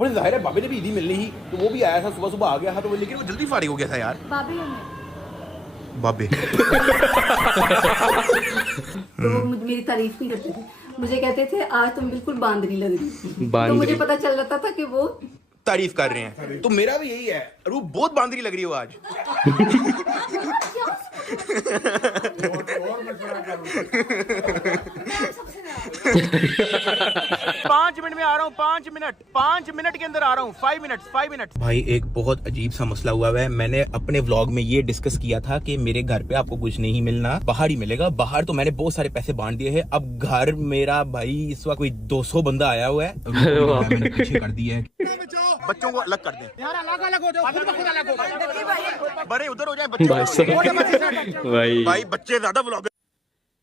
बड़े जाहिर है बाबे ने भी ईदी मिलनी ही, तो वो भी आया था सुबह सुबह आ गया था, तो लेकिन वो जल्दी फारिग हो गया था यार। बाबे तो वो मेरी तारीफ नहीं करते थे, मुझे कहते थे आज तुम बिल्कुल बांदरी लग रही। तो मुझे पता चल जाता था कि वो तारीफ कर रहे हैं। तो मेरा भी यही है, रूप बहुत बांदरी लग रही हो आज। 5 मिनट में आ रहा हूँ, 5 मिनट के अंदर आ रहा हूँ, 5 मिनट। भाई एक बहुत अजीब सा मसला हुआ है। मैंने अपने व्लॉग में ये डिस्कस किया था कि मेरे घर पे आपको कुछ नहीं मिलना, बाहर ही मिलेगा। बाहर तो मैंने बहुत सारे पैसे बांट दिए हैं। अब घर मेरा भाई इस वक्त कोई 200 बंदा आया हुआ है, मैंने पीछे कर दिया है। बच्चों को अलग कर दें यार, अलग हो जाओ, बड़े उधर हो जाए बच्चे। भाई बच्चे ज्यादा vlog.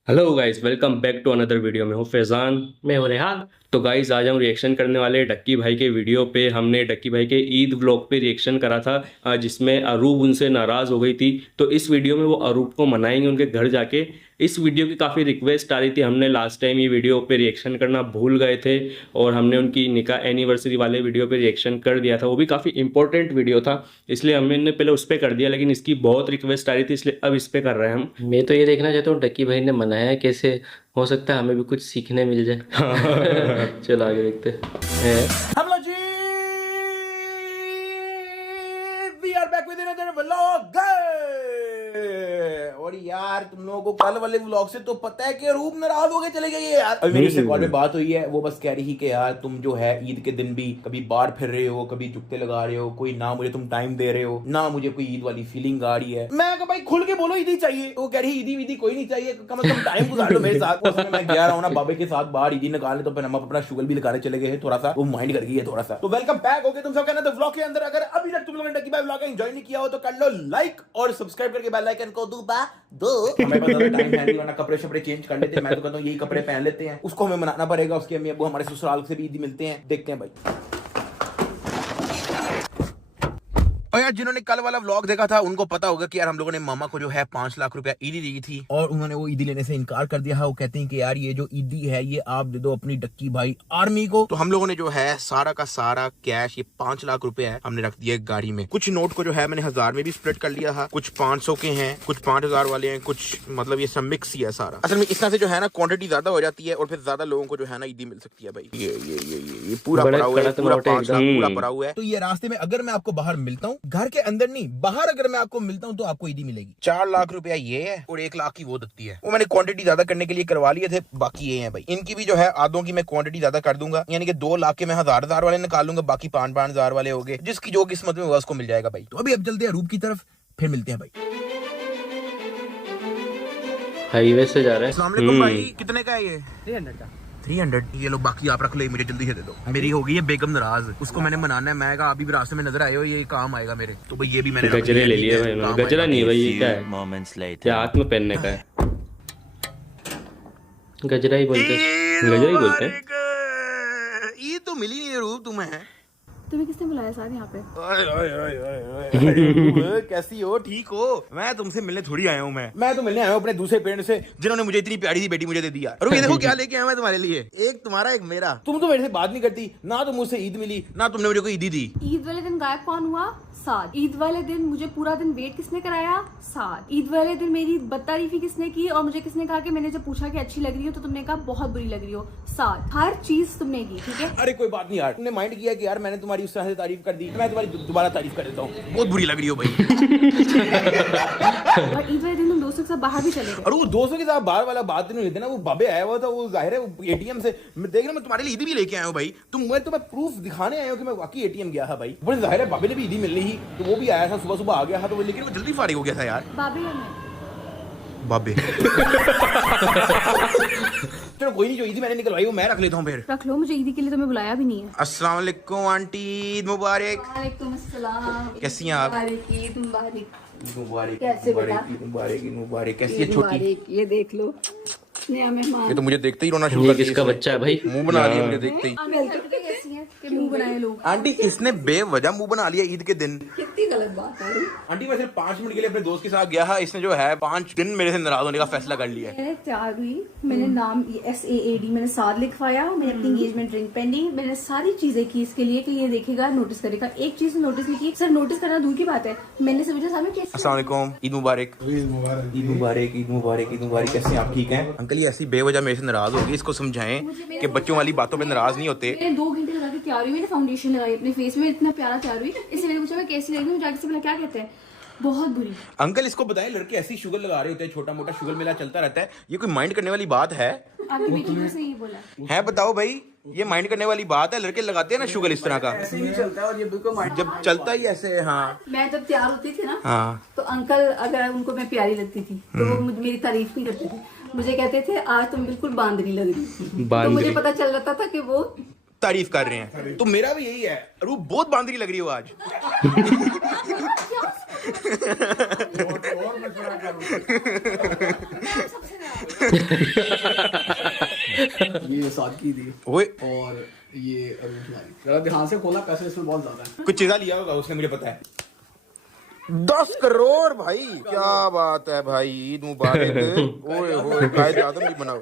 Hello guys, welcome back to another video में हूँ फैज़ान, मैं हूँ रेहान। तो गाइस आज हम रिएक्शन करने वाले डक्की भाई के वीडियो पे। हमने डक्की भाई के ईद व्लॉग पे रिएक्शन करा था जिसमें अरूब उनसे नाराज़ हो गई थी। तो इस वीडियो में वो अरूब को मनाएंगे उनके घर जाके। इस वीडियो की काफ़ी रिक्वेस्ट आ रही थी। हमने लास्ट टाइम ये वीडियो पे रिएक्शन करना भूल गए थे और हमने उनकी निकाह एनिवर्सरी वाले वीडियो पे रिएक्शन कर दिया था। वो भी काफ़ी इंपॉर्टेंट वीडियो था, इसलिए हमने पहले उस पर कर दिया, लेकिन इसकी बहुत रिक्वेस्ट आ रही थी इसलिए अब इस पर कर रहे हैं हम। मैं तो ये देखना चाहता हूँ डक्की भाई ने मनाया कैसे, हो सकता है हमें भी कुछ सीखने मिल जाए। चलो आगे देखते हैं। हेलो जी, we are back with another vlog. और यार तुम लोगों को कल वाले व्लॉग से तो पता है कि रूप नाराज हो गए चले गए यार। अभी मेरी कॉल में बात हुई है, वो बस कह रही कि यार तुम जो है ईद के दिन भी कभी बाहर फिर रहे हो, कभी जुत्ते लगा रहे हो, कोई ना मुझे तुम टाइम दे रहे हो, ना मुझे कोई ईद वाली फीलिंग आ रही है। मैं कहा भाई खुल के बोलो ईदी चाहिए। वो कह रही ईदी वीदी कोई नहीं चाहिए, कम से कम टाइम गुजार लो मेरे साथ। उस समय मैं गया रहा हूँ ना बाबे के साथ बाहर ईदी निकालने, तो फिर हम अपना शुगर भी लगाने चले गए हैं। थोड़ा सा वो माइंड कर गई है थोड़ा सा। तो वेलकम बैक हो गए तुम सब कहना तो व्लॉग के अंदर। अगर अभी तक तुम लोगों ने डक्की भाई व्लॉग एंजॉय नहीं किया हो तो कर लो लाइक और सब्सक्राइब करके बेल आइकन को दो। हमें पता है टाइम है नहीं, वरना कपड़े शपड़े चेंज कर लेते हैं। मैं तो कहता हूँ यही कपड़े पहन लेते हैं, उसको हमें मनाना पड़ेगा। उसके अम्मी अब्बू हमारे ससुराल से भी ईदी मिलते हैं, देखते हैं भाई। और यार जिन्होंने कल वाला व्लॉग देखा था उनको पता होगा कि यार हम लोगों ने मामा को जो है 5 लाख रुपया ईदी दी थी और उन्होंने वो ईदी लेने से इनकार कर दिया है। वो कहते हैं कि यार ये जो ईदी है ये आप दे दो अपनी डक्की भाई आर्मी को। तो हम लोगों ने जो है सारा का सारा कैश, ये 5 लाख रुपया है, हमने रख दिया एक गाड़ी में। कुछ नोट को जो है मैंने 1000 में भी स्प्लिट कर लिया था, कुछ 500 के हैं, कुछ 5000 वाले हैं, कुछ मतलब ये सब मिक्स ही है सारा। असल में इस तरह से जो है ना क्वांटिटी ज्यादा हो जाती है और फिर ज्यादा लोगों को जो है ना ईदी मिल सकती है भाई। ये पूरा पड़ा हुआ है, पूरा 5 लाख पूरा पड़ा हुआ है। तो ये रास्ते में अगर मैं आपको बाहर मिलता हूँ, घर के अंदर नहीं बाहर अगर मैं आपको मिलता हूँ तो आपको ईदी मिलेगी। 4 लाख रुपया ये है और 1 लाख की वो दत्ती है। वो मैंने क्वांटिटी ज्यादा करने के लिए करवा लिए थे, बाकी ये है भाई। इनकी भी जो है आधों की मैं क्वांटिटी ज्यादा कर दूंगा, यानी कि 2 लाख के मैं 1000 वाले निकाल लूंगा, बाकी 5-5 वाले हो गए। जिसकी जो किस्मत में होगा उसको मिल जाएगा भाई। तो अभी अब चलते हैं रूप की तरफ, फिर मिलते हैं भाई। हाईवे से जा रहे हैं। अस्सलाम वालेकुम भाई, कितने का है ये? 300। ये लो, बाकी आप रख लो, मुझे जल्दी से दे दो। मेरी हो गई है बेगम नाराज, उसको मैंने मनाना है। मैं कहा अभी भी रास्ते में नजर आए हो, ये काम आएगा मेरे। तो भाई ये भी मैंने गजरे ले लिए भाई। गजरा नहीं भाई, ये क्या है? ये हाथ में पहनने का है। गजरा ही बोलते हैं, गजरा ही बोलते हैं। ये तो मिली नहीं रूप तुम्हें। तुम्हें किसने बुलाया साहब यहाँ पे? कैसी हो? ठीक हो? मैं तुमसे मिलने थोड़ी आया हूँ। मैं तो मिलने आया हूँ अपने दूसरे पेरेंट से जिन्होंने मुझे इतनी प्यारी सी बेटी मुझे दे दिया। और ये देखो क्या लेके आया मैं तुम्हारे लिए, एक तुम्हारा एक मेरा। तुम तो मेरे से बात नहीं करती ना, तो मुझसे ईद मिली ना तुमने मुझे कोई ईदी दी। ईद वाले दिन गायब कौन हुआ? साथ। ईद वाले दिन मुझे पूरा दिन वेट किसने कराया? साथ। ईद वाले दिन मेरी बदतारीफी किसने की और मुझे किसने कहा कि मैंने जब पूछा कि अच्छी लग रही हो तो तुमने कहा बहुत बुरी लग रही हो? साथ। हर चीज तुमने की, ठीक है? अरे कोई बात नहीं यार, तुमने माइंड किया कि यार मैंने तुम्हारी उस तरह से तारीफ कर दी, मैं तुम्हारी दोबारा तारीफ कर देता हूँ। बहुत बुरी लग रही हो भाई। और ईद वाले दिन तुम दोस्तों के साथ बाहर भी चले गए। और वो दोस्तों के साथ बाहर वाला बात नहीं लेते ना, वो बाबे आया हुआ था, वो जाहिर है वो एटीएम से देख रहा मैं तुम्हारे लिए ईदी भी लेके आया हूँ भाई। तुम्हें प्रूफ दिखाने आया हूँ कि मैं वाकई एटीएम गया था भाई। बड़े जाहिर है बाबे ने भी ईदी मिलनी ही, तो वो भी आया था सुबह सुबह आ गया था, तो लेकिन वो जल्दी फारिग हो गया था यार। बाबे चलो कोई नहीं, जो ईदी मैंने निकलवाई वो मैं रख लेता हूँ फिर। रख लो, मुझे ईदी के लिए तुम्हें बुलाया भी नहीं है। अस्सलाम वालेकुम आंटी, ईद मुबारक। वालेकुम अस्सलाम। कैसी हैं आप? ईद मुबारक। मुबारक। कैसे बेटा? ईद मुबारक, ईद मुबारक। कैसी है छोटी? ये देख लो नया मेहमान। ये तो मुझे देखते ही रोना शुरू ये कर दिया। किसका बच्चा है भाई? मुंह बना लिया मुझे देखते ही। कैसी है? मुंह बनाए लोग। आंटी इसने बेवजह मुंह बना लिया ईद के दिन। कितनी गलत बात है। आंटी मैं सिर्फ 5 मिनट के लिए अपने दोस्त के साथ गया था, इसने जो है 5 दिन मेरे से नाराज होने का फैसला कर लिया है। मैं तैयार हुई, मैंने नाम SAAD मैंने साथ लिखवाया, मैंने अपनी एंगेजमेंट रिंग पेंडिंग, मैंने सारी चीजें की इसके लिए कि ये देखेगा, नोटिस करेगा। एक चीज नोटिस नहीं की, सिर्फ नोटिस करना दूर की बात है, मैंने समझा सामने कि अस्सलाम वालेकुम, ईद मुबारक। ईद मुबारक, ईद मुबारक, ईद मुबारक, ईद मुबारक। कैसे हैं आप, ठीक हैं? अंकल ये ऐसी बेवजह मेरे से नाराज होगी, इसको समझाएं कि बच्चों वाली बातों पे नाराज नहीं होते। मैंने 2 घंटे लगा के तैयार हुई, मैंने फाउंडेशन लगाई अपने फेस में, इतना प्यारा तैयार हुई। इससे मैंने पूछा मैं कैसी लग रही हूँ, जाके से बोला क्या कहते हैं, बहुत बुरी। अंकल इसको बताएं, लड़के ऐसी शुगर लगा रहे होते हैं, छोटा मोटा शुगर मेला चलता रहता है, ये कोई माइंड करने वाली बात है? आपकी बेटी ने सही बोला है बताओ भाई, ये माइंड करने वाली बात है? लड़के लगाते हैं ना शुगर इस तरह का, ऐसे ही चलता है और ये बिल्कुल जब चलता ही ऐसे है। हाँ मैं जब तैयार होती थी ना, हाँ तो अंकल अगर उनको मैं प्यारी लगती थी तो वो मेरी तारीफ नहीं करते थे, मुझे कहते थे आज तुम बिल्कुल बांदरी लग रही। तो मुझे पता चल जाता था कि वो तारीफ कर रहे हैं। तो मेरा भी यही है, रूप बहुत बांदरी लग रही हो आज। ये सादगी दी ओए और ये अरुण तुम्हारी जरा ध्यान से खोलना, पैसे इसमें बहुत ज्यादा है। कुछ चीज़ा लिया होगा उसने, मुझे पता है। 10 करोड़ भाई, क्या बात है भाई, ईद मुबारक। ओए होए कायदे आदम भी बनाओ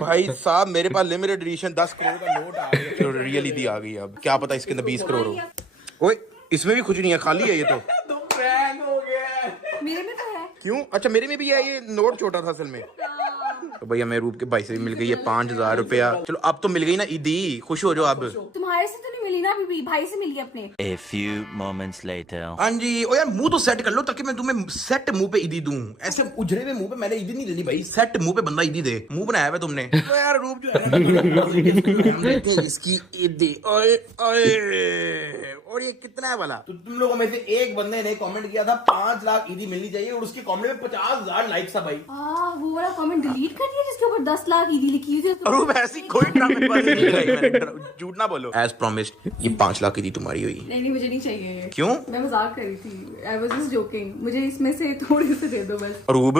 भाई साहब, मेरे पास लिमिटेड एडिशन 10 करोड़ का नोट आ गया। चलो रियल ईदी आ गई, अब क्या पता इसके अंदर 20 करोड़ हो। ओए इसमें भी कुछ नहीं है, खाली है ये तो। मेरे में तो है। क्यों? अच्छा मेरे में भी है, ये नोट छोटा था असल में। तो भैया मेरे रूप के भाई से भी मिल गई है 5000 रुपया। चलो अब तो मिल गई ना ईदी, खुश हो जाओ अब। तुम्हारे से तो नहीं मिली ना, अभी भाई से मिली अपने। A few moments later. हाँ जी। ओ यार मुंह तो सेट कर लो ताकि मैं तुम्हें सेट मुंह पे ईदी दूं। ऐसे उजड़े हुए मुंह पे मैंने ईदी नहीं देनी भाई, सेट मुंह पे बंदा ईदी दे। मुंह बनाया हुआ तुमने। तो यार रूप जो है इसकी ईदी। ओए ओए, और ये कितना है वाला? तो तुम लोगों में से एक बंदे ने कमेंट किया था 5 लाख ईदी मिलनी चाहिए, और उसके कमेंट में 50,000 लाइक्स था भाई। वो वाला कमेंट डिलीट कर दिया जिसके ऊपर 10 लाख ईदी लिखी हुई थी। और ऐसी कोई ड्रामेबाजी नहीं लगाई मैंने, झूठ ना बोलो। एज प्रॉमिस्ड ये 5 लाख ईदी तुम्हारी हुई। नहीं मुझे नहीं चाहिए। क्यों? मैं मजाक कर रही थी, आई वाज जस्ट जोकिंग। मुझे इसमें से थोड़े से दे दो बस। अरूब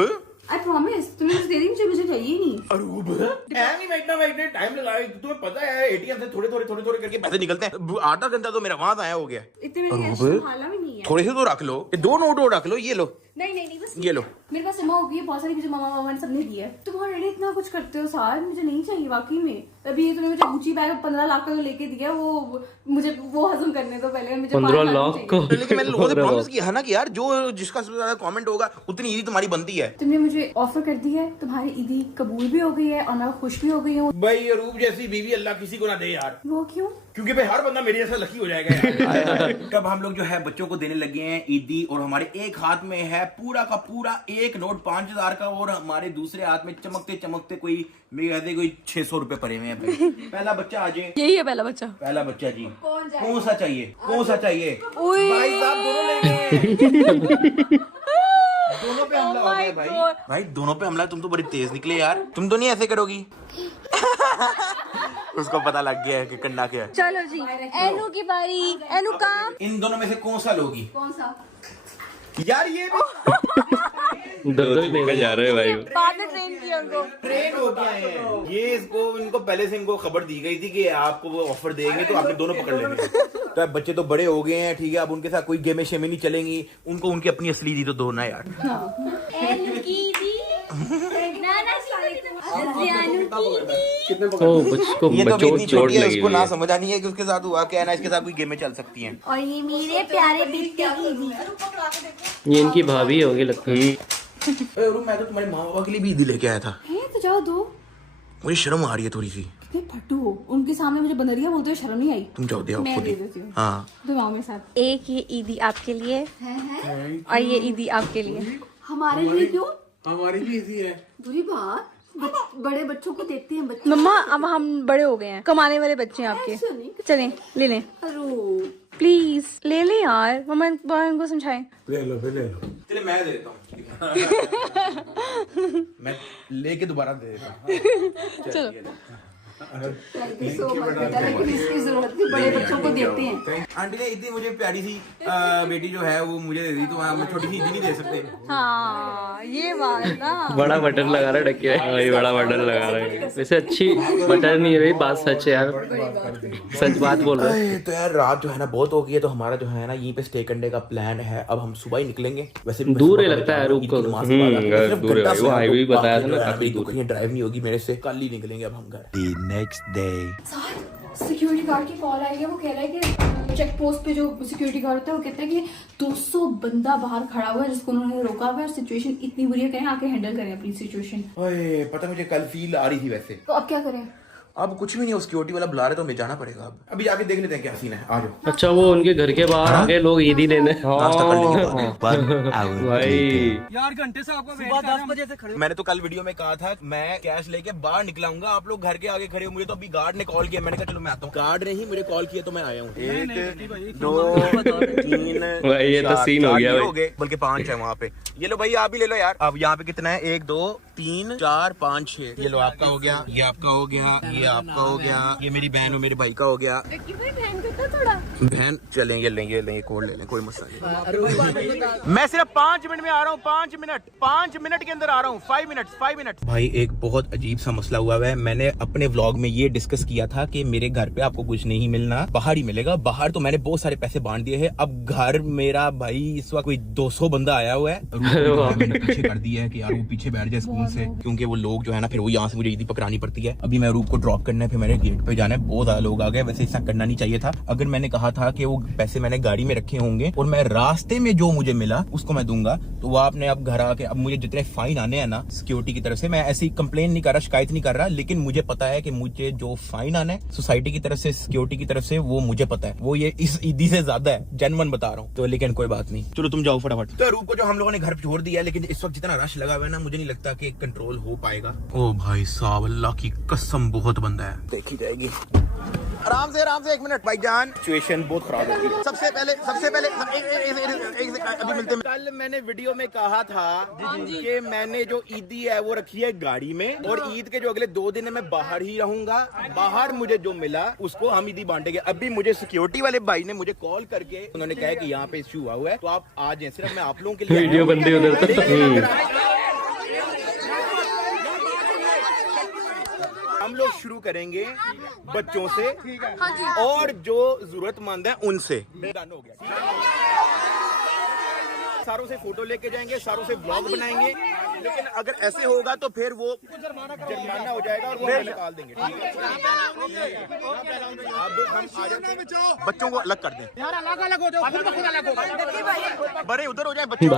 आई प्रॉमिस, तुमने मुझे दे दी, मुझे चाहिए नहीं। अरूब नहीं टाइम लगा, तुम्हें पता है एटीएम से थोड़े करके पैसे निकलते हैं। आधा घंटा तो मेरा वहां आया हो गया। इतने मेरे कैश संभाला भी नहीं है। थोड़े से तो रख लो, ये 2 नोट और रख लो, ये लो। नहीं बस ये लो। मेरे पास जमा हो गई है बहुत सारी, मुझे मामा ने सबने दी है। तुम ऑलरेडी इतना कुछ करते हो सार, मुझे नहीं चाहिए वाकई में। अभी ये तुमने मुझे गुची बैग 15 लाख का जो लेके दिया, वो मुझे वो हजम करने दो पहले। मुझे 15 लाख को लेकिन मैंने लोगों से प्रॉमिस किया है ना कि यार जो जिसका सबसे ज्यादा कमेंट होगा उतनी ईदी तुम्हारी बनती है। तुमने मुझे ऑफर कर दी है, तुम्हारी ईदी कबूल भी हो गई है और मैं खुश भी हो गई हूँ। भाई अरूब जैसी बीवी अल्लाह किसी को ना दे यार। वो क्यों? क्योंकि भाई हर बंदा मेरे जैसा लकी हो जाएगा यार। तब हम लोग जो है बच्चों को देने लगे हैं ईदी, और हमारे एक हाथ में है पूरा का पूरा एक नोट 5000 का, और हमारे दूसरे हाथ में चमकते चमकते कोई मेरे कहते कोई 600 रुपए पड़े हुए हैं भाई। पहला बच्चा आ जाए। यही है पहला बच्चा। पहला बच्चा जी कौन जाए? कौन सा चाहिए? कौन सा चाहिए? ओए। भाई साहब दोनों लेंगे। दोनों पे हमला हो गया भाई। भाई दोनों पे हमला। तुम तो बड़ी तेज निकले यार, तुम तो नहीं ऐसे करोगी। उसको पता लग गया है कि करना क्या है। चलो जी, एनु की बारी। एनु काम। इन दोनों में से कौन सा लोगी? कौन सा? यार ये दो लेके जा रहे हैं भाई। बाद में ट्रेन किया उनको। ट्रेन हो गया है ये। इनको पहले से इनको खबर दी गई थी कि आपको वो ऑफर देंगे, तो आपने दोनों पकड़ लेने। तो अब बच्चे तो बड़े हो गए हैं, ठीक है, अब उनके साथ कोई गेमें शेमें नहीं चलेंगी। उनको उनकी अपनी असली दी तो दो ना यार। ओ बच्चों ये तो अभी इतनी चोट छोटी है, लगी उसको हुई ना है। समझ आनी है कि उसके साथ हुआ क्या है ना, इसके साथ कोई गेमें चल सकती हैं। और ये मेरे प्यारे बिट्टे की ईदी। ये इनकी भाभी होगी लगता है। मैं तो तुम्हारे माँ बाबा के लिए भी ईदी लेके आया था। है तो जाओ दो। मुझे शर्म आ रही है थोड़ी सी। कितने फट्टू हो, उनके सामने मुझे बंदरिया बोलते हुए शर्म नहीं आई। तुम जाओ दे आओ मैं खुद दे ही। देती हूँ। हाँ तुम आओ मेरे साथ। एक ये ईदी आपके लिए और ये ईदी आपके लिए। हमारे लिए क्यों? हमारी भी इजी है। बुरी बात, बड़े बच्चों को देखते हैं बच्चे। मम्मा अब हम बड़े हो गए हैं, कमाने वाले बच्चे हैं आपके। ऐसे नहीं। चलें ले लें, अरे प्लीज ले लें यार। मम्मा इनको समझाएं। ले लो फिर ले लो। चलिए मैं दे देता हूँ। मैं लेके दोबारा दे देता हूँ। चलो थैंक यू सो मच बेटा, लेकिन इसकी जरूरत थी, बड़े बच्चों को देते हैं। आंटी ने इतनी मुझे प्यारी सी बेटी जो है वो मुझे दे दी, तो हम छोटी सी ईदी नहीं दे सकते? हाँ ये बात ना। बड़ा बटन लगा रहा है डक्की भाई, भाई बड़ा बटन लगा रहा है। वैसे अच्छी बटन नहीं है भाई, बात सच है यार, सच बात बोल रहा है। तो यार रात जो है ना बहुत हो गई है, तो हमारा जो है ना यहीं पे स्टे करने का प्लान है। अब हम सुबह ही निकलेंगे। वैसे भी दूर सुबह ही को लगता है जाना, रूप ईद को। की नमाज के बाद आते हैं। सिर्फ दूर है घंटा भाई, वो से हाईवे हमको बताया था बाकी ना, जो है काफी दूर। कहीं ड्राइव नहीं होगी मेरे से, कल ही निकलेंगे अब हम घर। The next day. Security guard की कॉल आई है, वो कह रहा है कि चेक पोस्ट पे जो सिक्योरिटी गार्ड होता है वो कहता है कि 200 बंदा बाहर खड़ा हुआ है जिसको उन्होंने रोका हुआ है और सिचुएशन इतनी बुरी है, कहीं आके हैंडल करें अपनी सिचुएशन। ओए पता मुझे कल फील आ रही थी वैसे। तो अब क्या करें? अब कुछ भी नहीं, वो सिक्योरिटी वाला बुला रहे तो हमें जाना पड़ेगा। अब अभी जाके देख लेते हैं क्या सीन है। आ जाओ। अच्छा वो उनके घर के बाहर आके लोग ईदी लेने। नाश्ता कर लेंगे बाद में। 1 hour भाई later. यार घंटे से आपको सुबह 10 बजे से खड़े। मैंने तो कल वीडियो में कहा था मैं कैश लेके बाहर निकलाऊंगा, आप लोग घर के आगे खड़े हो। मुझे तो अभी गार्ड ने कॉल किया, मैंने कहा चलो मैं आता हूँ। गार्ड ने ही मुझे कॉल किया तो मैं आया हूँ। 1 2 3 भाई ये तो सीन हो गया भाई। गए, बल्कि 5 है वहाँ पे। ये लो भाई आप भी ले लो यार। अब यहाँ पे कितना है? 1 2 3 4 5 6। ये लो आपका हो गया, ये आपका हो गया, ये आपका हो गया, ये मेरी बहन और मेरे भाई का हो गया। बहन चलें ये लेंगे कोड ले लें, कोई मसला नहीं। मैं सिर्फ 5 मिनट में आ रहा हूँ, 5 मिनट के अंदर आ रहा हूँ। 5 मिनट। भाई एक बहुत अजीब सा मसला हुआ है। मैंने अपने व्लॉग में ये डिस्कस किया था कि मेरे घर पे आपको कुछ नहीं मिलना, बाहर ही मिलेगा। बाहर तो मैंने बहुत सारे पैसे बांट दिए हैं। अब घर मेरा भाई इस वक्त कोई 200 बंदा आया हुआ है। मैंने पीछे कर दिया है कि यार वो पीछे बैठ जाए स्कूल से, क्योंकि वो लोग जो है ना फिर वो यहाँ से मुझे ईदी पकड़ानी पड़ती है। अभी मैं रूप को ड्रॉप करना है, फिर मेरे गेट पे जाना है। बहुत ज्यादा लोग आ गए। वैसे ऐसा करना नहीं चाहिए था। अगर मैंने कहा था कि वो पैसे मैंने गाड़ी में रखे होंगे और मैं रास्ते में जो मुझे मिला उसको मैं दूंगा, तो वो आपने अब घर आके, अब मुझे जितने फाइन आने हैं ना सिक्योरिटी की तरफ से, मैं ऐसी कंप्लेन नहीं कर रहा, शिकायत नहीं कर रहा, लेकिन मुझे पता है कि मुझे जो फाइन आना है सोसाइटी की तरफ से, सिक्योरिटी की तरफ से, वो मुझे पता है, वो ये इस ईदी से ज्यादा है। जेन्युइन बता रहा हूँ। तो लेकिन कोई बात नहीं, चलो तुम जाओ फटाफट। तो रूप को जो हम लोगों ने घर छोड़ दिया, लेकिन इस वक्त जितना रश लगा हुआ है ना, मुझे नहीं लगता कि कंट्रोल हो पाएगा। ओ भाई साहब, अल्लाह की कसम बहुत बंदा है। देखी जाएगी। आराम से 1 मिनट भाईजान, सिचुएशन बहुत खराब होगी। सबसे पहले अभी मिलते हैं। कल मैंने वीडियो में कहा था कि मैंने जो ईदी है वो रखी है गाड़ी में, और ईद के जो अगले 2 दिन है मैं बाहर ही रहूंगा। बाहर मुझे जो मिला उसको हम ईदी बांटेंगे। अभी मुझे सिक्योरिटी वाले भाई ने मुझे कॉल करके उन्होंने कहा कि यहाँ पे इश्यू हुआ है, तो आप आ जाए। सिर्फ मैं आप लोगों के लिए वीडियो बन रही है उधर तो। हम लोग शुरू करेंगे बच्चों से और जो जरूरतमंद है उनसे। डन हो गया। सारों से फोटो लेके जाएंगे, सारों से ब्लॉग बनाएंगे, लेकिन अगर ऐसे होगा तो फिर वो जुर्माना हो जाएगा और वो हमें निकाल देंगे। ठीक है, अब हम आ जाते हैं, बच्चों को अलग कर दें। बड़े उधर हो जाए बच्चे।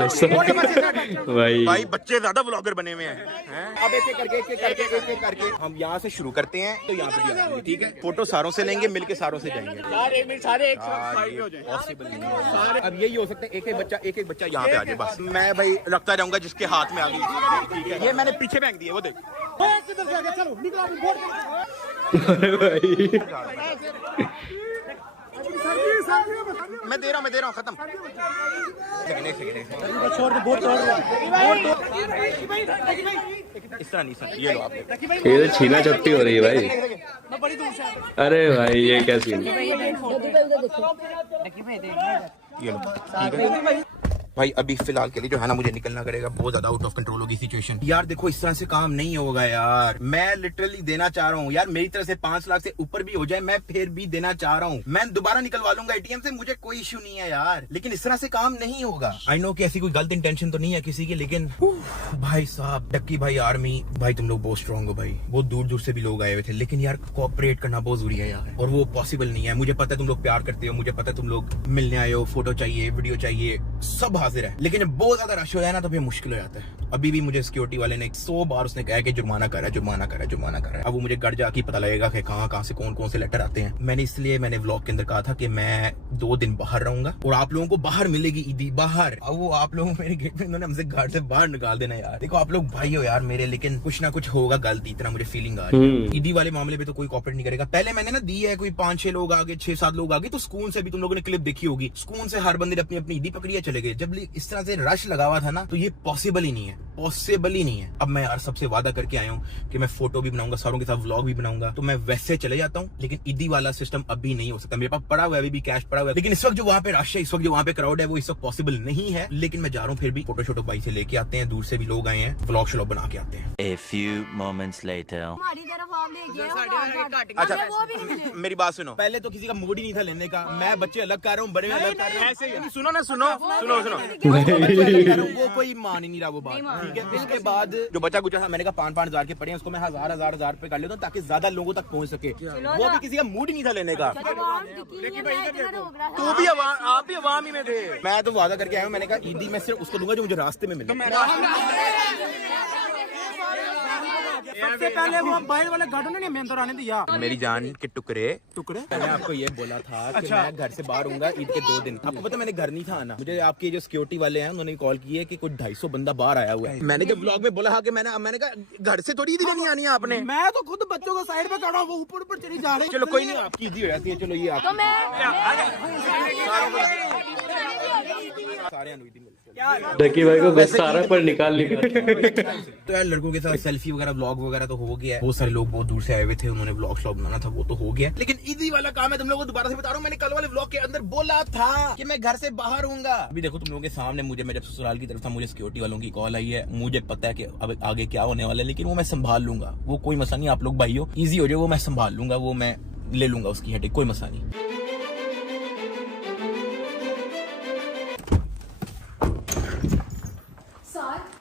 भाई बच्चे ज्यादा ब्लॉगर बने हुए हैं। अब एक एक करके हम यहाँ से शुरू करते हैं। तो यहाँ पे भी आ जाएंगे, ठीक है। फोटो सारों से लेंगे, मिलके सारों से जाएंगे। सारे एक पॉसिबल नहीं है। अब यही हो सकता है, एक एक बच्चा यहाँ पे आ जाए बस। मैं भाई रखता जाऊंगा जिसके हाथ में आ गई। ठीक है, ये मैंने पीछे फेंक दिया, वो देख। मैं दे रहा हूँ खत्म। इस तरह नहीं, ये लो आप। ये तो छीना झपटी हो रही है भाई। अरे भाई ये क्या सीन है? ये लो, ठीक है भाई। अभी फिलहाल के लिए जो है ना मुझे निकलना करेगा, बहुत ज्यादा आउट ऑफ कंट्रोल होगी सिचुएशन। यार देखो इस तरह से काम नहीं होगा यार। मैं लिटरली देना चाह रहा हूँ यार, मेरी तरफ से 5 लाख से ऊपर भी हो जाए मैं फिर भी देना चाह रहा हूँ। मैं दोबारा निकलवा लूंगा एटीएम से, मुझे कोई इश्यू नहीं है यार, लेकिन इस तरह से काम नहीं होगा। आई नो कि ऐसी कोई गलत इंटेंशन तो नहीं है किसी की, लेकिन भाई साहब, डक्की भाई, आर्मी भाई, तुम लोग बहुत स्ट्रॉन्ग हो भाई। बहुत दूर दूर से भी लोग आए हुए थे, लेकिन यार कोऑपरेट करना बहुत जरूरी है यार, और वो पॉसिबल नहीं है। मुझे पता है तुम लोग प्यार करते हो, मुझे पता है तुम लोग मिलने आए हो, फोटो चाहिए, वीडियो चाहिए, सब हाजिर है, लेकिन बहुत ज्यादा रश हो जाए ना तो फिर मुश्किल हो जाता है। अभी भी मुझे सिक्योरिटी वाले ने 100 बार उसने कहा कि जुर्माना कर रहा है। अब वो मुझे घर जाके पता लगेगा कि कहाँ से कौन से लेटर आते हैं। मैंने व्लॉग के अंदर कहा था कि मैं 2 दिन बाहर रहूंगा और आप लोगों को बाहर मिलेगी ईदी, बाहर। अब वो आप लोगों मेरे गेट पे इन्होंने हमसे घर से बाहर निकाल देना यार। देखो आप लोग भाई हो यार मेरे, लेकिन कुछ ना कुछ होगा गलती, इतना मुझे फीलिंग आ रही है। ईदी वाले मामले पे तो कोई कॉपरेट नहीं करेगा। पहले मैंने ना दी है, कोई 5-6 लोग आगे, 6-7 लोग आगे, तो स्कूल से भी तुम लोगों ने क्लिप देखी होगी, स्कूल से हर बंदे ने अपनी ईदी पकड़ी है, चले गए। जब इस तरह से रश लगा हुआ था ना, तो ये पॉसिबल ही नहीं है। पॉसिबल ही नहीं है। अब मैं यार सबसे वादा करके आया हूँ कि मैं फोटो भी बनाऊंगा, सारों के साथ व्लॉग भी बनाऊंगा, तो मैं वैसे चले जाता हूँ, लेकिन ईदी वाला सिस्टम अभी नहीं हो सकता। मेरे पास पड़ा हुआ है, अभी भी कैश पड़ा हुआ है, लेकिन इस वक्त जो वहाँ पे रश है, इस वक्त जो वहाँ पे क्राउड है, वो इस वक्त पॉसिबल नहीं है। लेकिन मैं जा रहा हूँ, फिर भी फोटो शोटो भाई से लेके आते हैं, दूर से भी लोग आए हैं, व्लॉग शॉग बना के आते हैं। A few moments later. अच्छा मेरी बात सुनो, पहले तो किसी का मूड ही नहीं था लेने का, मैं बच्चे अलग कर रहा हूँ, बड़े अलग कर रहा हूँ। सुनो ना, सुनो सुनो सुनो, वो कोई मान ही नहीं रहा वो बात, ठीक है। इसके बाद जो बचा कुचा था, मैंने कहा 5,000 के पड़े हैं, उसको मैं हजार रुपए कर लेता हूँ ताकि ज्यादा लोगों तक पहुँच सके। वो भी किसी का मूड ही नहीं था लेने का। तू भी आप भी अवाम ही में थे। मैं तो वादा करके आया हूँ, मैंने कहा ईदी मैं सिर्फ उसको दूंगा जो मुझे रास्ते में मिले। सबसे पहले वो बाहर वाले गार्डन ने मेन आने दिया। मेरी जान के टुकड़े मैंने आपको ये बोला था कि मैं घर से बाहर हूँगा ईद के 2 दिन। आपको पता मैंने घर नहीं था आना, मुझे आपके जो सिक्योरिटी वाले हैं उन्होंने कॉल की है कि कुछ 250 बंदा बाहर आया हुआ है। मैंने जब व्लॉग में बोला कि मैंने कहा घर से थोड़ी ईद नहीं आनी है आपने। मैं तो खुद बच्चों को साइड पे कर रहा हूँ, वो ऊपर ऊपर चली जा रही। चलो कोई नहीं, आपकी ईदी हो जाती है। चलो ये आप सारे डक्की भाई को गुस्सा आ रहा है पर निकाल लिया। तो यार लड़कों के साथ सेल्फी वगैरह व्लॉग वगैरह तो हो गया है। बहुत सारे लोग बहुत दूर से आए हुए थे, उन्होंने व्लॉग शॉग बनाना था, वो तो हो गया। लेकिन ईदी वाला काम है, तुम लोगों को दोबारा से बता रहा हूँ, मैंने कल वाले व्लॉग के अंदर बोला था कि मैं घर से बाहर हूँगा। अभी देखो तुम लोगों के सामने मैं जब ससुराल की तरफ था, मुझे सिक्योरिटी वालों की कॉल आई है। मुझे पता है कि अब आगे क्या होने वाला है, लेकिन वो मैं संभाल लूंगा, वो कोई मसला नहीं। आप लोग भाई हो, ईजी हो जाए, वो मैं संभाल लूंगा, वो मैं ले लूंगा उसकी हेडेक, कोई मसला नहीं।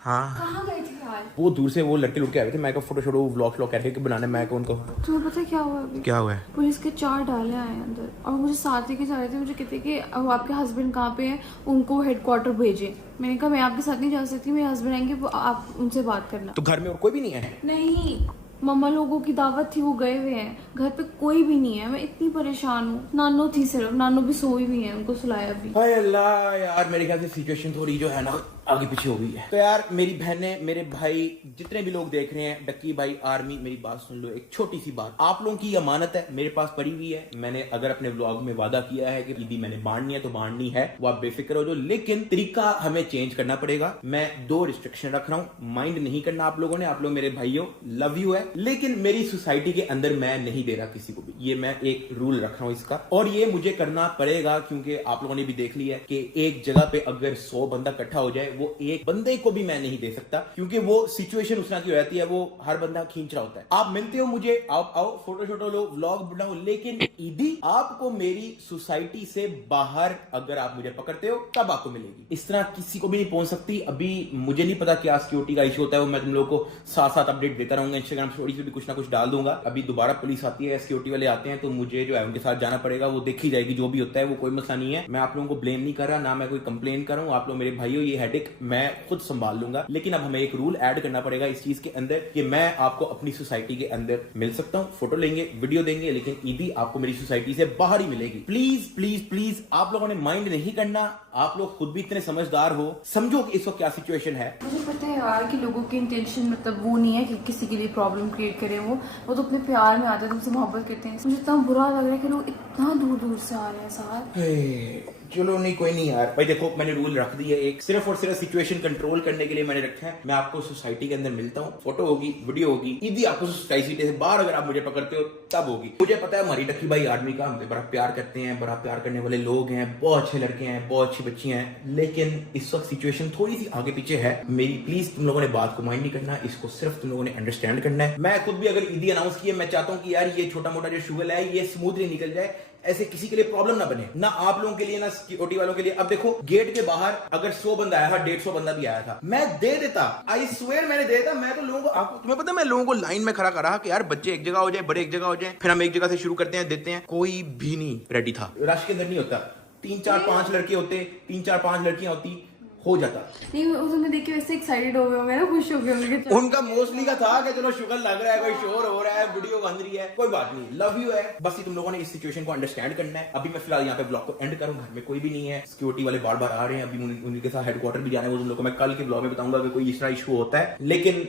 हाँ कहाँ गए थे यार? वो दूर से वो लड़के आए हुए थे, मैं फोटो शोटो व्लॉग करके बनाने, मैं उनको। तुम्हें पता है क्या हुआ अभी? क्या हुआ है? पुलिस के 4 डाले आए हैं अंदर और मुझे साथ लेके जा रहे थे। मुझे कहते कि अब आपके हस्बैंड कहाँ पे हैं, उनको हेडक्वार्टर भेजे। मैंने कहा मैं आपके साथ नहीं जा सकती, मेरे हस्बैंड आएंगे, आप उनसे बात करना। तो घर में और कोई भी नहीं है? नहीं, मम्मा लोगों की दावत थी, वो गए हुए हैं, घर पे कोई भी नहीं है। मैं इतनी परेशान हूँ। नानो थी सिर्फ, नानो भी सोई हुई है, उनको सुलाया भी। हाय अल्लाह यार, मेरे ख्याल से सिचुएशन थोड़ी जो है ना आगे पीछे हो गई है। तो यार मेरी बहनें, मेरे भाई, जितने भी लोग देख रहे हैं, डक्की भाई, आर्मी, मेरी बात सुन लो। एक छोटी सी बात, आप लोगों की अमानत है, मेरे पास पड़ी हुई है। मैंने अगर अपने व्लॉग में वादा किया है कि ईदी मैंने बांटनी है तो बांटनी है, वो आप बेफिक्र हो जाओ। लेकिन तरीका हमें चेंज करना पड़ेगा। मैं 2 रिस्ट्रिक्शन रख रहा हूँ, माइंड नहीं करना आप लोगों ने। आप लोग मेरे भाई हो, लव यू है, लेकिन मेरी सोसाइटी के अंदर मैं नहीं दे रहा किसी को भी। ये मैं एक रूल रख रहा हूँ इसका, और ये मुझे करना पड़ेगा क्योंकि आप लोगों ने भी देख लिया है कि एक जगह पे अगर 100 बंदा इकट्ठा हो जाए, वो एक बंदे को भी मैं नहीं दे सकता, क्योंकि वो सिचुएशन उस तरह की हो जाती है, वो हर बंदा खींच रहा होता है। आप मिलते हो मुझे, आप आओ, फोटो शोटो लो, व्लॉग बनाओ, लेकिन ईदी आपको मेरी सोसाइटी से बाहर अगर आप मुझे पकड़ते हो तब आपको मिलेगी। इस तरह किसी को भी नहीं पहुंच सकती। अभी मुझे नहीं पता क्या सिक्योरिटी का इशू होता है, वो मैं तुम लोगों को साथ साथ अपडेट देता रहूंगा। इंस्टाग्राम स्टोरी पे भी कुछ ना कुछ डाल दूंगा। अभी दोबारा पुलिस आती है, सिक्योरिटी वाले आते हैं, तो मुझे जो है उनके साथ जाना पड़ेगा, वो देखी जाएगी। जो भी होता है वो कोई मसला नहीं है। मैं आप लोगों को ब्लेम नहीं कर रहा, ना मैं कोई कंप्लेन कर रहा हूं। आप लोग मेरे भाई हो, ये हेडेक मैं खुद संभाल लूंगा। लेकिन अब हमें एक रूल ऐड करना पड़ेगा इस चीज के अंदर कि मैं आपको अपनी सोसाइटी के अंदर मिल सकता हूं, फोटो लेंगे, वीडियो देंगे, लेकिन ईदी आपको मेरी सोसाइटी से बाहर ही मिलेगी। प्लीज प्लीज प्लीज, आप लोगों ने माइंड नहीं करना। आप लोग खुद भी इतने समझदार हो, समझो कि इस वक्त क्या सिचुएशन है। मुझे पता है यार कि लोगों की इंटेंशन मतलब वो नहीं है कि किसी के लिए प्रॉब्लम क्रिएट करें। वो तो अपने प्यार में आते हैं, तुमसे मोहब्बत करते हैं। मुझे इतना बुरा लग रहा है कि लोग इतना दूर दूर से आ रहे हैं साथ। चलो नहीं, कोई नहीं यार। भाई देखो, मैंने रूल रख दिया एक, सिर्फ और सिर्फ सिचुएशन कंट्रोल करने के लिए मैंने रखा है। मैं आपको सोसाइटी के अंदर मिलता हूँ, फोटो होगी, वीडियो होगी। ईदी आपको सोसाइटी से बाहर अगर आप मुझे पकड़ते हो तब होगी। मुझे पता है हमारी डक्की भाई आर्मी का हमसे बड़ा प्यार करते हैं, बड़ा प्यार करने वाले लोग हैं, बहुत अच्छे लड़के हैं, बहुत अच्छी बच्ची हैं, लेकिन इस वक्त सिचुएशन थोड़ी सी आगे पीछे है। मेरी प्लीज तुम लोगों ने बात को माइंड नहीं करना, इसको सिर्फ तुम लोगों ने अंडरस्टैंड करना है। मैं खुद भी अगर ईदी अनाउंस किया, मैं चाहता हूँ कि यार ये छोटा मोटा जो शुगल है ये स्मूथली निकल जाए, ऐसे किसी के लिए प्रॉब्लम ना बने, ना आप लोगों के लिए, ना सिक्योरिटी वालों के लिए। अब देखो, गेट के बाहर अगर 100 बंदा आया था, 150 बंदा भी आया था, मैं दे देता, आई स्वेयर मैंने दे देता। मैं तो लोगों को, आपको तुम्हें पता है, मैं लोगों को लाइन में खड़ा कर रहा कि यार बच्चे एक जगह हो जाए, बड़े एक जगह हो जाए, फिर हम एक जगह से शुरू करते हैं, देते हैं। कोई भी नहीं रेडी था। रश के अंदर नहीं होता, 3 4 5 लड़के होते, 3 4 5 लड़कियां होती, हो जाता। नहीं, वो तुम्हें देख के वैसे एक्साइटेड हो गए होंगे ना, खुश हो गए होंगे। उनका मोस्टली का था कि चलो शुगर लग रहा है, कोई शोर हो रहा है, वीडियो बन रही है, कोई बात नहीं, लव यू है। बस ये तुम लोगों ने इस सिचुएशन को अंडरस्टैंड करना है। अभी मैं फिलहाल यहाँ पे ब्लॉग को एंड करूँ, घर में कोई भी नहीं है, सिक्योरिटी वाले बार बार आ रहे हैं, अभी उनके साथ हेडक्वार्टर भी जाना है। वो तुम लोगों को मैं कल के ब्लॉग में बताऊंगा कि कोई इस तरह इशू होता है, लेकिन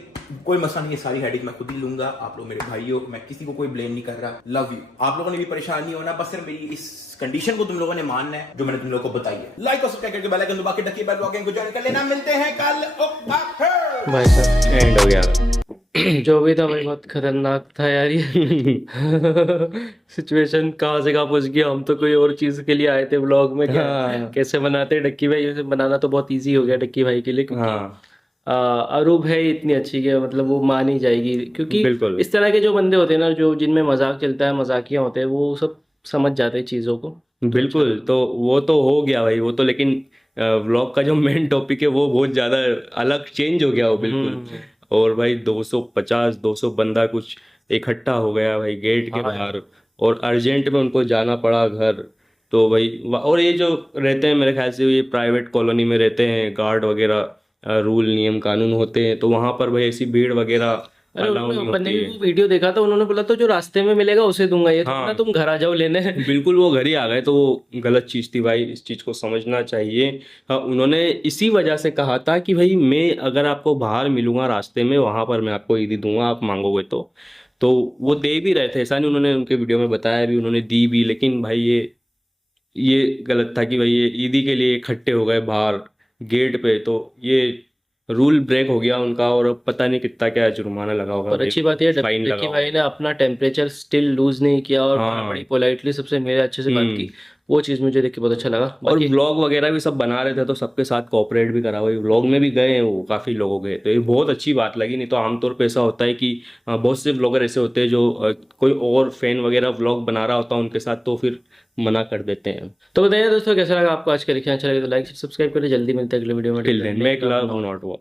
कोई मसला नहीं है, सारी हेडेक मैं खुद ही लूंगा। आप लोग मेरे भाई हो, मैं किसी को कोई ब्लेम नहीं कर रहा, लव यू। आप लोगों ने भी परेशान नहीं होना, बस सिर्फ मेरी इस कंडीशन को तुम लोगों ने मानना है जो मैंने तुम लोगों को बताई है। लाइक और सब्सक्राइब करके बेल आइकन दबा के डक्की भाई ब्लॉगिंग को ज्वाइन कर लेना। मिलते हैं कल। भाई साहब एंड हो गया। जो भी था भाई बहुत खतरनाक था यार ये सिचुएशन कहाँ से कहाँ पहुंच गया। हम तो कोई और चीज के लिए आए थे व्लॉग में, क्या कैसे बनाते हैं डक्की भाई, वैसे बनाना तो बहुत इजी हो गया डक्की भाई के लिए, क्योंकि अरूब है इतनी अच्छी कि मतलब वो मान ही जाएगी, क्योंकि बिल्कुल। इस तरह के जो बंदे होते हैं ना, जो जिनमें मजाक चलता है, मजाकिया होते हैं, वो सब समझ जाते हैं चीज़ों को। बिल्कुल, तो वो तो हो गया भाई, वो तो, लेकिन व्लॉग का जो मेन टॉपिक है वो बहुत ज़्यादा अलग चेंज हो गया वो बिल्कुल। और भाई 250-200 बंदा कुछ इकट्ठा हो गया भाई गेट के बाहर, और अर्जेंट में उनको जाना पड़ा घर। तो भाई और ये जो रहते हैं मेरे ख्याल से ये प्राइवेट कॉलोनी में रहते हैं, गार्ड वगैरह, रूल नियम कानून होते हैं, तो वहाँ पर भाई ऐसी भीड़ वगैरह अरे अलाउ नहीं बंदे होती ने है। वो वीडियो देखा था, उन्होंने बोला तो जो रास्ते में मिलेगा उसे दूंगा, ये थोड़ा ना तुम घर आ जाओ लेने। बिल्कुल, वो घर ही आ गए, तो वो गलत चीज़ थी भाई, इस चीज़ को समझना चाहिए। हाँ, उन्होंने इसी वजह से कहा था कि भाई मैं अगर आपको बाहर मिलूंगा रास्ते में, वहां पर मैं आपको ईदी दूंगा, आप मांगोगे तो वो दे भी रहे थे, ऐसा नहीं, उन्होंने उनके वीडियो में बताया भी, उन्होंने दी भी। लेकिन भाई ये गलत था कि भाई ये ईदी के लिए इकट्ठे हो गए बाहर गेट पे, तो ये रूल ब्रेक हो गया उनका, और अब पता नहीं कितना क्या जुर्माना लगा होगा, और अच्छी बात है फाइन डक्की लगा होगा। भाई ने अपना टेम्परेचर स्टिल लूज नहीं किया, और हाँ। बड़ी पोलाइटली सबसे मेरे अच्छे से बात की, वो चीज़ मुझे देख के बहुत अच्छा लगा। और व्लॉग वगैरह भी सब बना रहे थे, तो सबके साथ कोऑपरेट भी करा, वही व्लॉग में भी गए हैं वो, काफ़ी लोग हो गए, तो ये बहुत अच्छी बात लगी। नहीं तो आमतौर पे ऐसा होता है कि बहुत से व्लॉगर ऐसे होते हैं जो कोई और फैन वगैरह व्लॉग बना रहा होता है उनके साथ, तो फिर मना कर देते हैं। तो बताइए दोस्तों कैसा लगा आपको आज का रिएक्शन, अच्छा लगे तो लाइक सब्सक्राइब करें। जल्दी मिलते हैं अगले वीडियो में। Till then make love not war.